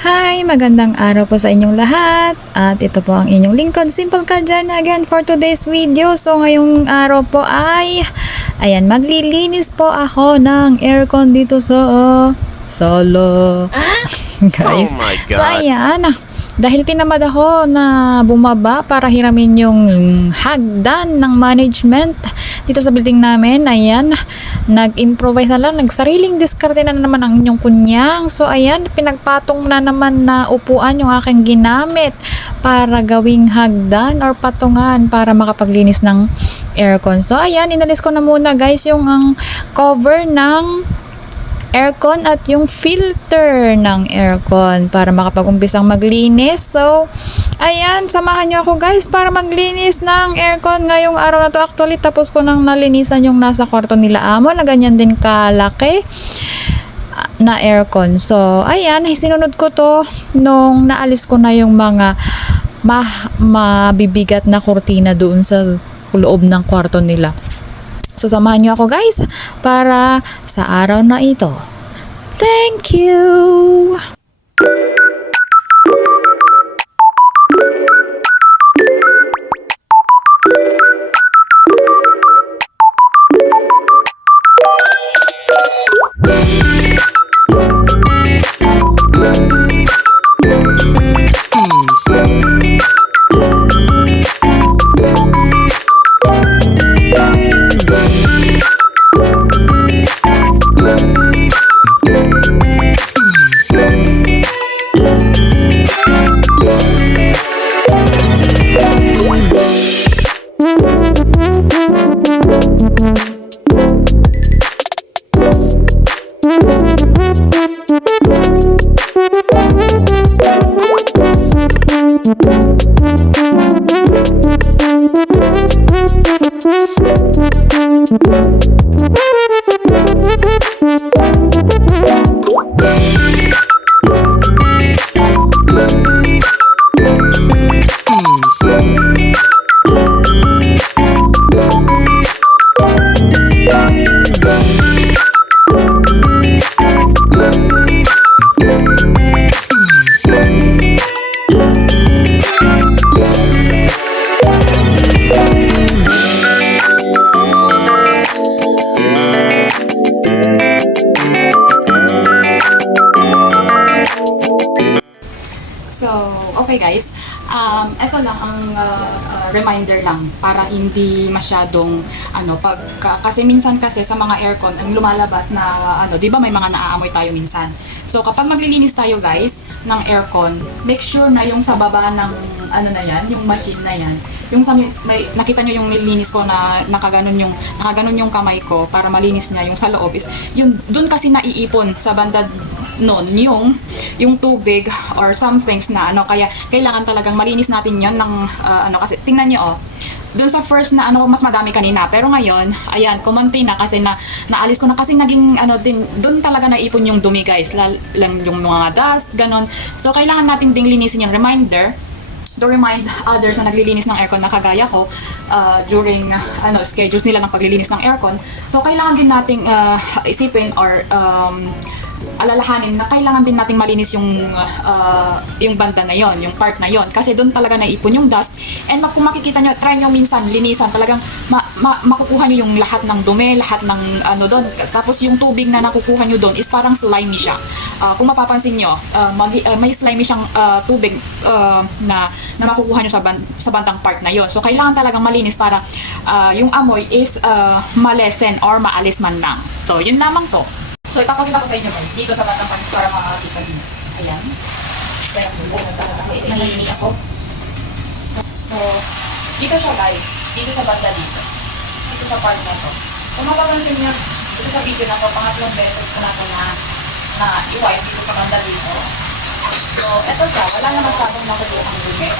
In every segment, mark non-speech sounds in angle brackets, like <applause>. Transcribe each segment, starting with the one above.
Hi! Magandang araw po sa inyong lahat. At ito po ang inyong lingkod. Simple ka dyan again for today's video. So ngayong araw po ay, ayan, maglilinis po ako ng aircon dito sa uh, solo. <laughs> Guys. Oh. So ayan, dahil tinamad ako na bumaba para hiramin yung hagdan ng management dito sa building namin, ayan, nag-improvise na lang, nagsariling diskarte na naman ang inyong kunyang. So, ayan, pinagpatong na naman na upuan yung aking ginamit para gawing hagdan or patungan para makapaglinis ng aircon. So, ayan, inalis ko na muna guys yung ang cover ng aircon at yung filter ng aircon para makapag-umpisang maglinis. So, ayan, samahan nyo ako guys para maglinis ng aircon ngayong araw na to. Actually, tapos ko nang nalinisan yung nasa kwarto nila amo na ganyan din kalaki na aircon. So, ayan, sinunod ko to nung naalis ko na yung mga ma- mabibigat na kurtina doon sa loob ng kwarto nila. So, samahan nyo ako guys para sa araw na ito. Thank you! So, okay guys. Um, ito lang ang uh, reminder lang para hindi masyadong ano pag ka- kasi minsan kasi sa mga aircon ang lumalabas na ano, 'di ba may mga naaamoy tayo minsan. So, kapag maglilinis tayo guys ng aircon, make sure na yung sa baba ng ano na 'yan, yung machine na 'yan, yung sa may, nakita nyo yung nilinis ko na nakaganon yung nakaganon yung kamay ko para malinis niya yung sa loob is yung doon kasi naiipon sa banda noon yung yung tubig or some things na ano kaya kailangan talagang malinis natin yon ng uh, ano kasi tingnan niyo oh doon sa first na ano mas madami kanina. Pero ngayon ayan kumonti na kasi na naalis ko na kasi naging ano din doon talaga naipon yung dumi guys. Lang yung mga dust ganon so kailangan natin ding linisin yung reminder to remind others na naglilinis ng aircon na kagaya ko uh, during ano schedules nila ng paglilinis ng aircon. So kailangan din nating uh, isipin or um, alalahanin na kailangan din nating malinis yung uh, yung banda na yon, yung part na yon kasi doon talaga naipon yung dust and kung makikita nyo, try nyo minsan linisan talagang ma- ma- makukuha nyo yung lahat ng dumi, lahat ng ano doon tapos yung tubig na nakukuha nyo doon is parang slimy siya. Uh, kung mapapansin nyo, uh, magi- uh, may slimy siyang uh, tubig uh, na na makukuha nyo sa, ban- sa bandang part na yon. So kailangan talagang malinis para uh, yung amoy is uh, malesen or maalis man lang. So yun lamang to. So ipapakita ko sa inyo guys, dito sa batang pan para makakita niyo. Ayan. Kaya po, nangingi ako. So, so, dito siya guys, dito sa banda dito. Dito sa part na to. Kung mapapansin niyo, dito sa video na to, pangatlong beses ko na to na, na i-wipe dito sa banda dito. So, eto siya, wala na masyadong makukuha ang dumi.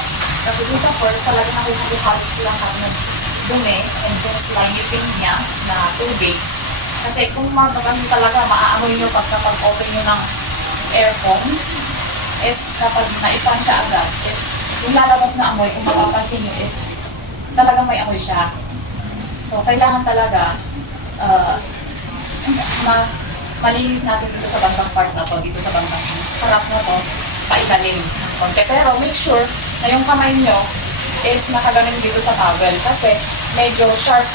Kasi dito sa first, talaga nakukuha halos lang ng dumi and yung slimy pin niya na tubig. Kasi kung magkakaroon talaga, maaamoy nyo pag kapag open nyo ng aircon, is kapag naipan siya agad, is yung lalabas na amoy, kung mapapansin nyo, is talagang may amoy siya. So, kailangan talaga, uh, ma malinis natin dito sa bandang part na to, dito sa bandang harap na to, pailalim ng konti. Pero make sure na yung kamay nyo is nakaganon dito sa towel kasi medyo sharp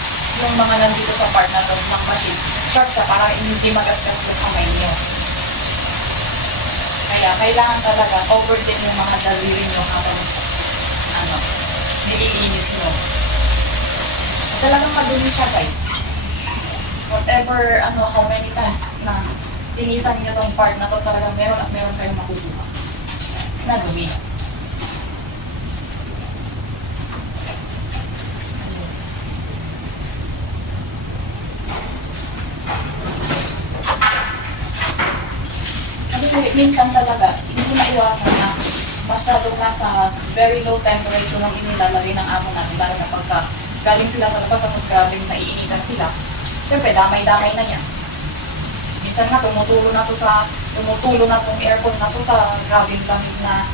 yung mga nandito sa part na to ng machine. Sharp siya para hindi magasgas yung kamay nyo. Kaya kailangan talaga cover din yung mga daliri nyo habang ano, nililinis nyo. Talagang madumi siya guys. Whatever, ano, how many times na linisan nyo tong part na to talagang meron at meron kayong makukuha. Na dumi. Kasi kahit minsan talaga, hindi maiwasan na masyadong nasa very low temperature ng inilalagay ng amo natin. Lalo na pagka galing sila sa labas tapos grabing naiinitan sila. Siyempre, damay-damay na yan. Minsan nga, tumutulo na to sa, tumutulo na tong aircon na to sa grabing lamig na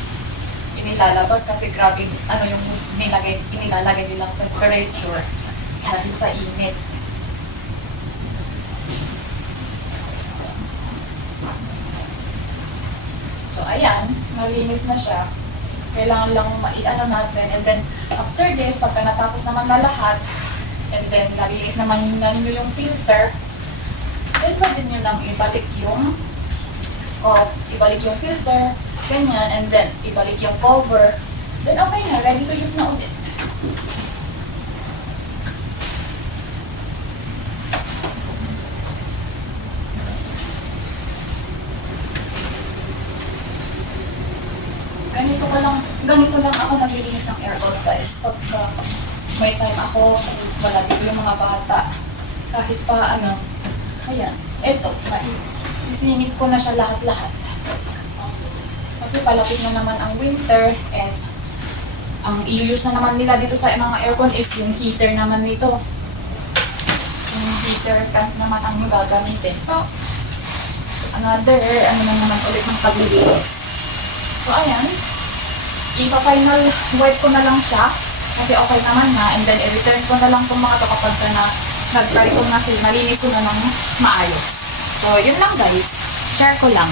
inilalabas kasi grabe ano yung nilagay, inilalagay nilang temperature dahil sa init. So, ayan, malinis na siya. Kailangan lang maiano natin. And then, after this, pagka natapos naman na lahat, and then nalinis naman na ninyo yung filter, then pwede nyo nang ibalik yung o ibalik yung filter, ganyan, and then ibalik yung cover, then okay na, ready to use na ulit. ganito ko lang, ganito lang ako naglilinis ng aircon guys. Pagka may time ako, wala dito yung mga bata. Kahit pa ano, kaya, eto, sisingit ko na siya lahat-lahat. Kasi palapit na naman ang winter and ang i-use na naman nila dito sa mga aircon is yung heater naman nito. Yung heater fan naman ang gagamitin. So, another, ano na naman ulit ng paglilinis. So, ayan. Ipa-final wipe ko na lang siya. Kasi okay naman na. And then, i-return ko na lang itong mga to kapag ka na nag-try ko na sila. Nalinis ko na ng maayos. So, yun lang guys. Share ko lang.